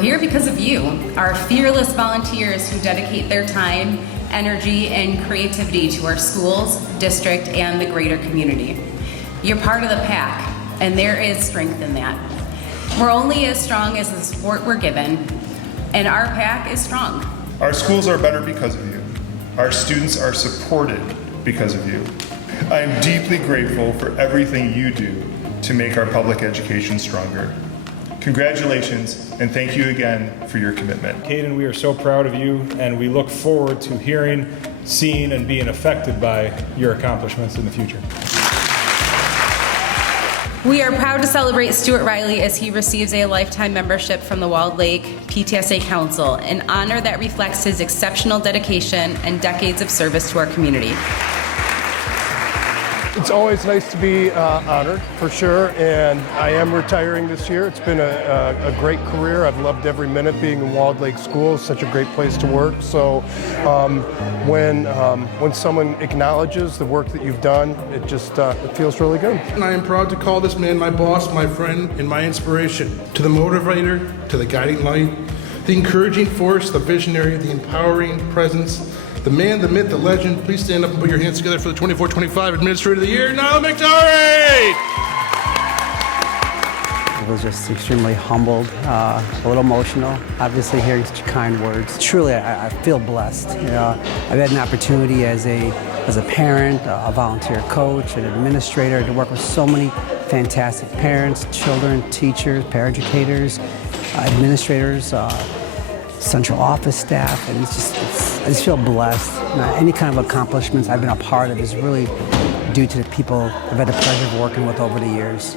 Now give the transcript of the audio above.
here because of you, our fearless volunteers who dedicate their time, energy, and creativity to our schools, district, and the greater community. You're part of the pack, and there is strength in that. We're only as strong as the support we're given, and our pack is strong. Our schools are better because of you. Our students are supported because of you. I am deeply grateful for everything you do to make our public education stronger. Congratulations, and thank you again for your commitment. Caden, we are so proud of you, and we look forward to hearing, seeing, and being affected by your accomplishments in the future. We are proud to celebrate Stuart Riley as he receives a lifetime membership from the Walled Lake PTSA Council, an honor that reflects his exceptional dedication and decades of service to our community. It's always nice to be honored, for sure, and I am retiring this year. It's been a great career. I've loved every minute being in Walled Lake School. It's such a great place to work. So when someone acknowledges the work that you've done, it just it feels really good. And I am proud to call this man my boss, my friend, and my inspiration. To the motivator, to the guiding light, the encouraging force, the visionary, the empowering presence, the man, the myth, the legend. Please stand up and put your hands together for the 24-25 Administrator of the Year, Niall McDory! I was just extremely humbled, a little emotional, obviously hearing such kind words. Truly, I feel blessed. You know, I've had an opportunity as a parent, a volunteer coach, an administrator to work with so many fantastic parents, children, teachers, paraeducators, administrators, central office staff, and I just feel blessed. Any kind of accomplishments I've been a part of is really due to the people I've had the pleasure of working with over the years.